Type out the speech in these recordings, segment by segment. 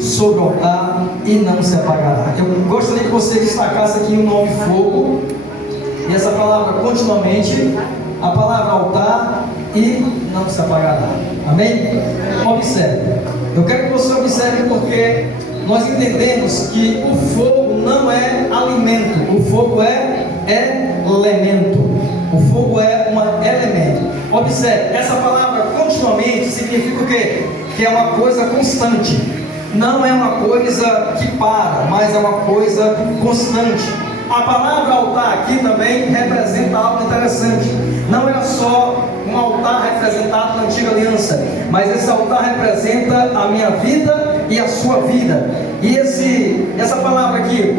sobre o altar e não se apagará. Eu gostaria que você destacasse aqui o nome fogo, e essa palavra continuamente, a palavra altar e não se apagará. Amém? Observe. Eu quero que você observe, porque nós entendemos que o fogo não é alimento, o fogo é elemento. O fogo é um elemento. Observe, essa palavra continuamente significa o quê? Que é uma coisa constante. Não é uma coisa que para, mas é uma coisa constante. A palavra altar aqui também representa algo interessante. Não era só um altar representado na antiga aliança, mas esse altar representa a minha vida e a sua vida. E essa palavra aqui,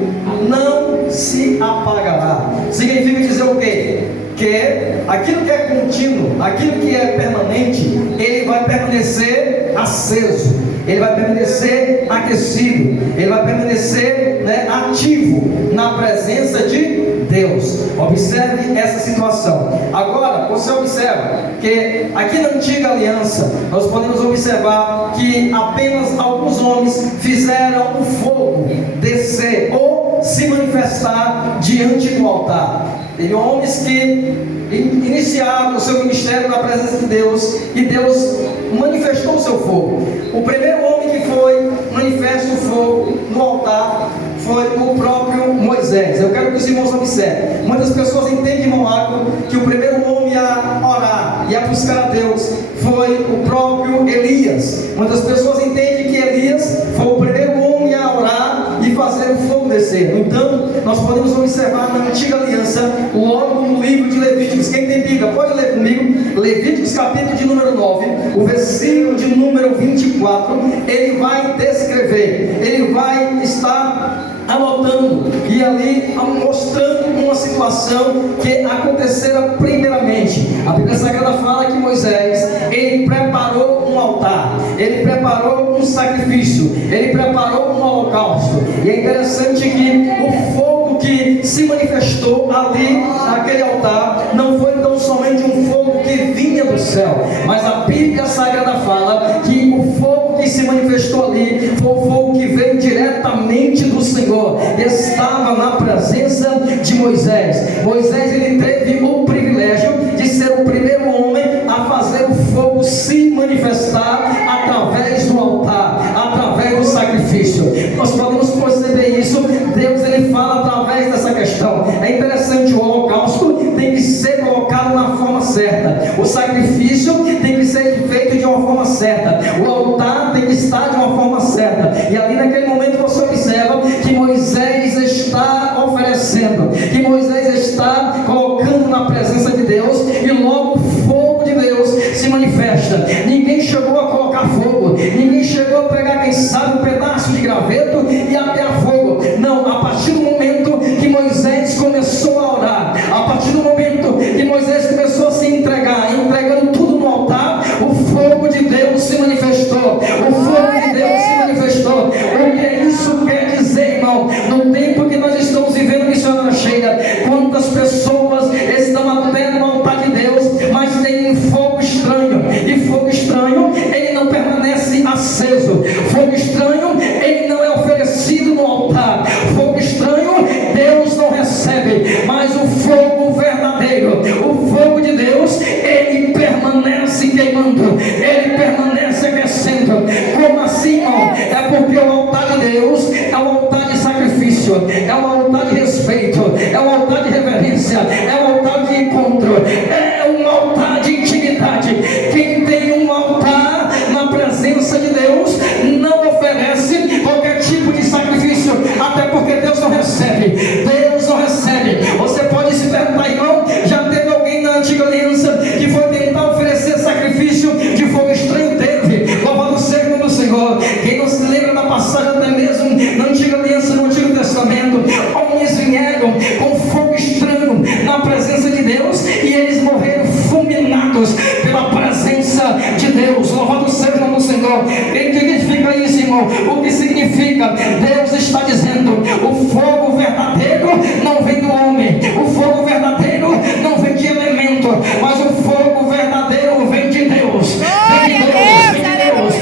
não se apagará, significa dizer o quê? Que aquilo que é contínuo, aquilo que é permanente, ele vai permanecer aceso, ele vai permanecer aquecido, ele vai permanecer ativo na presença de Deus. Observe essa situação. Agora, você observa que aqui na antiga aliança, nós podemos observar que apenas alguns homens fizeram o fogo descer ou se manifestar diante do altar. Teve homens que iniciaram o seu ministério na presença de Deus, e Deus manifestou o seu fogo. O primeiro homem que foi manifesto o fogo no altar foi o próprio Moisés. Eu quero que os irmãos observem. Muitas pessoas entendem, irmão Marco, que o primeiro homem a orar e a buscar a Deus foi o próprio Elias. Muitas pessoas entendem que Elias foi o primeiro homem a orar e fazer o fogo descer. Então, nós podemos observar na antiga aliança, logo no livro de Levíticos. Quem tem Bíblia, pode ler comigo. Levíticos capítulo de número 9, o versículo de número 24. Ele vai descrever, ele vai estar anotando e ali mostrando uma situação que acontecera primeiramente. A Bíblia Sagrada fala que Moisés, ele preparou um altar, ele preparou um sacrifício, ele preparou um holocausto. E é interessante que o fogo que se manifestou ali naquele altar não foi tão somente um fogo que vinha do céu, mas a Bíblia Sagrada fala que o fogo que se manifestou ali foi o fogo que veio diretamente do Senhor, estava na presença de Moisés. Moisés, ele teve o privilégio de ser o primeiro homem a fazer o fogo se manifestar através do altar, através do sacrifício. Nós podemos perceber isso. Deus, ele fala através dessa questão. É interessante, o holocausto tem que ser colocado na forma certa, o sacrifício tem que ser feito de uma forma certa, o altar tem que estar de uma forma certa. E ali naquele momento você observa que Moisés está oferecendo, que Moisés está colocando na presença de Deus, e logo o fogo de Deus se manifesta. Ninguém chegou a colocar fogo, ninguém chegou a pegar, quem sabe, um pedaço de graveto e até fogo. Não, a partir do momento que Moisés começou a orar, a partir do momento que Moisés começou a se entregar, entregando tudo no altar, o fogo de Deus se manifestou, o fogo de Deus se manifestou. O que isso quer dizer, irmão? No tempo que nós estamos vivendo, missionária Sheila, quantas pessoas estão até no altar de Deus, mas tem um fogo estranho, e fogo estranho, ele não permanece aceso. Fogo estranho, ele não é oferecido no altar. Fogo estranho, Deus não recebe. Mas o fogo verdadeiro, o fogo de Deus, ele permanece queimando, ele permanece aquecendo. Como assim, irmão? É porque o altar de Deus é um altar de sacrifício, é um altar de respeito, é um altar de reverência, é um altar de encontro, é um altar de intimidade. Quem tem um altar na presença de Deus não oferece qualquer tipo de sacrifício, até porque Deus não recebe. Deus não recebe. Você pode se perguntar, irmão, já teve alguém na antiga aliança que foi tentar oferecer sacrifício de fogo estranho? Teve. Louvado seja o nome do Senhor. Quem não se lembra da passagem até mesmo na antiga aliança, no Antigo Testamento, homens vieram com fogo estranho na presença de Deus, e eles morreram fulminados pela presença de Deus. Louvado seja o nome do Senhor. O que significa isso, irmão? O que significa? Deus está dizendo: o fogo verdadeiro não vem do homem, o fogo verdadeiro não vem de elemento, mas o fogo verdadeiro vem de Deus. Vem de Deus, vem de Deus.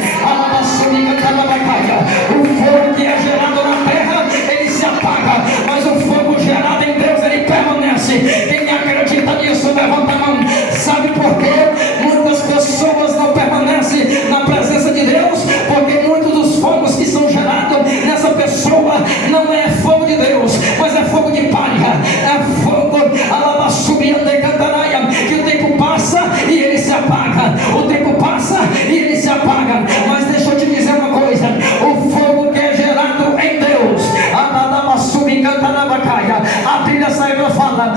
não é fogo de Deus, mas é fogo de palha, é fogo, que o tempo passa e ele se apaga, o tempo passa e ele se apaga. Mas deixa eu te dizer uma coisa: o fogo que é gerado em Deus, a Bíblia Sagrada fala,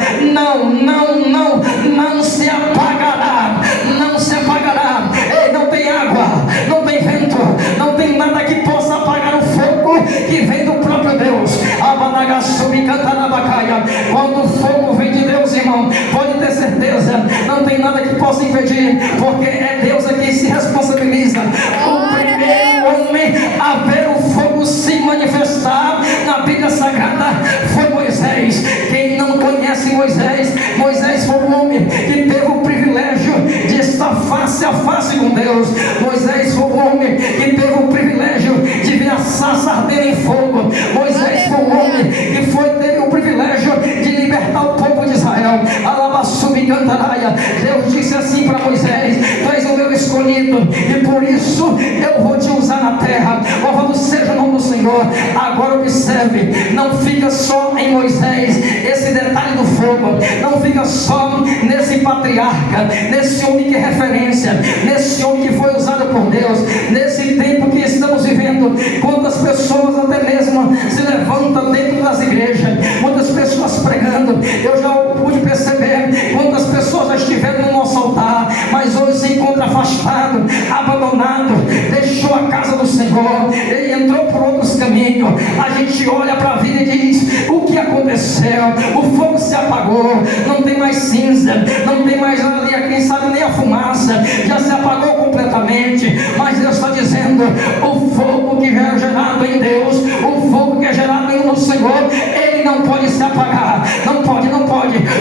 não se apagará, não se apagará. Ei, não tem água, não tem vento, não tem nada que possa apagar o fogo que vem do próprio Deus. Quando o fogo vem de Deus, irmão, pode ter certeza, não tem nada que possa impedir, porque é Deus a quem se responsabiliza. O primeiro homem a ver o fogo se manifestar na Bíblia Sagrada foi Moisés. Quem não conhece Moisés, Moisés foi um homem que teve o privilégio de estar face a face com Deus. Moisés foi um homem que teve o privilégio de ver a sarça arder em fogo. Moisés foi um homem que teve o privilégio de libertar o povo de Israel. Deus disse assim para Moisés: tu és o meu escolhido, e por isso eu vou te usar na terra. Louvado seja o nome do Senhor. Agora observe, não fica só em Moisés esse detalhe do fogo, não fica só nesse patriarca, nesse homem que é referência, nesse homem que foi usado por Deus. Nesse tempo que estamos vivendo, quantas pessoas até mesmo se levantam dentro das igrejas, muitas pessoas pregando. Eu já pude perceber quantas pessoas já estiveram no nosso altar, mas hoje se encontra afastado, abandonado, deixou a casa do Senhor, ele entrou por outros caminhos. A gente olha para a vida e diz: o que aconteceu? O fogo se apagou, não tem mais cinza, não tem mais ali, quem sabe nem a fumaça, já se apagou completamente. Mas Deus está dizendo: o fogo que é gerado em Deus, o fogo que é gerado no Senhor, ele não pode se apagar, não pode,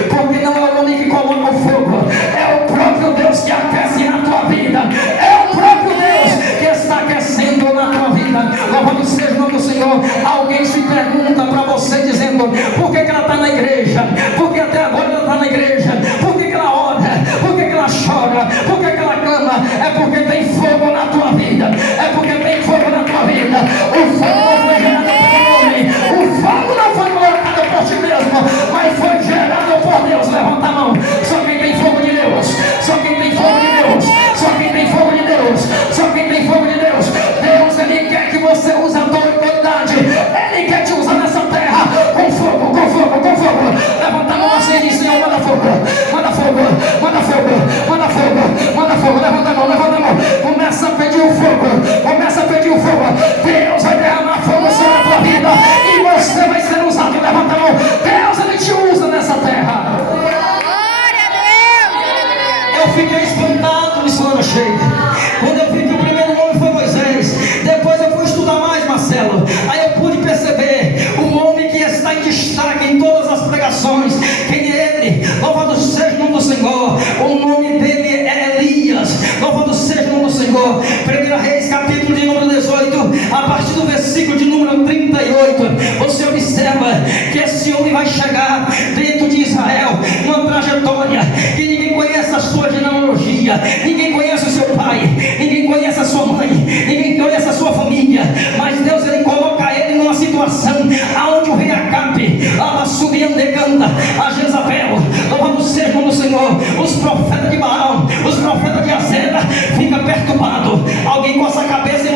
porque não é o homem que coloca o fogo, é o próprio Deus que aquece na tua vida, é o próprio Deus que está aquecendo na tua vida. Louvado seja o nome do Senhor. Alguém se pergunta para você dizendo: por que ela está na igreja? Por que até agora ela está na igreja? Por que ela ora? Por que ela chora? Por que ela clama? É porque tem fogo na tua vida, é porque tem fogo na tua vida. O fogo não foi gerado pelo homem, o fogo não foi colocado por ti mesmo, mas foi gerado por Deus. Levanta a mão. Só quem tem fogo de Deus, só quem tem fogo de Deus, só quem tem fogo de Deus, só quem tem fogo de Deus. Deus, ele quer que você use a tua autoridade, ele quer te usar nessa terra com fogo, com fogo, com fogo. Levanta a mão assim e diz: Senhor, manda fogo, manda fogo, manda fogo, manda fogo, manda fogo. Levanta a mão, levanta a mão. Começa a pedir o fogo, começa a pedir o fogo. Deus vai derramar fogo sobre a tua vida e você vai ser usado. Levanta a mão. Deus, ele te usa nessa terra. Eu fiquei espantado, missionário cheio, quando eu vi que o primeiro nome foi Moisés. Depois eu fui estudar mais, Marcelo. Aí eu pude perceber o homem que está em destaque em todas as pregações. Quem é ele? Louvado seja o nome do Senhor. O nome dele é Elias. Louvado seja o nome do Senhor. 1 Reis, capítulo de número 18, a partir do versículo de número 38. Você observa que esse homem vai chegar dentro de Israel, uma trajetória que ninguém conhece a sua genealogia, ninguém conhece o seu pai, ninguém conhece a sua mãe, ninguém conhece a sua família. Mas Deus, ele coloca ele numa situação aonde o rei Acabe estava subindo a Jezabel. Louvado seja o Senhor. Os profetas de Baal